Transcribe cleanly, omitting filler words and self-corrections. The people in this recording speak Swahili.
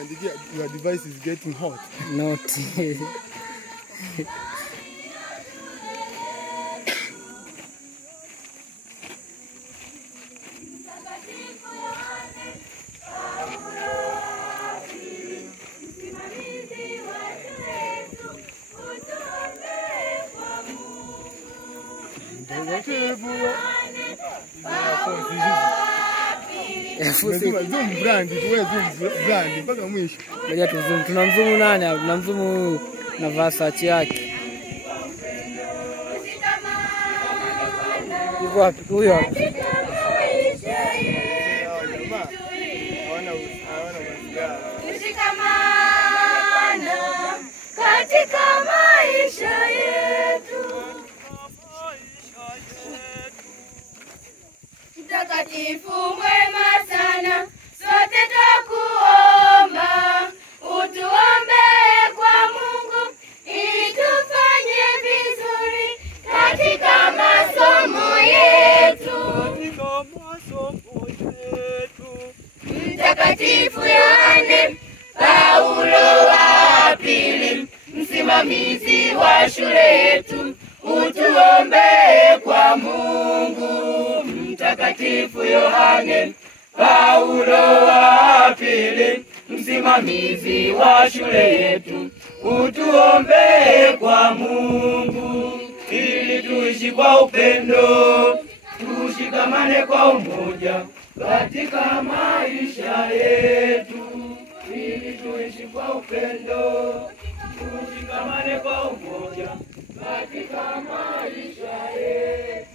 Your device is getting hot. Not. Zoom brand, mpaka mwisho. Ngoja tuzoom, tunamzoom nani hapo? Tunamzoom na Versace yake. Yuko wapi huyo hapo? Tushikamana katika maisha yetu. Mtakatifu mwema sana, sote twakuomba, utuombee kwa Mungu ili tufanye vizuri katika masomo yetu. Mtakatifu Yohane Paulo wa pili, msimamizi wa shule yetu, utuombee kwa Mungu. Mtakatifu Yohane Paulo wa pili, msimamizi wa shule yetu, utuombee kwa Mungu, ili tuishi kwa upendo, tushikamane kwa umoja katika maisha yetu, ili tuishi kwa upendo, tushikamane kwa umoja katika maisha yetu.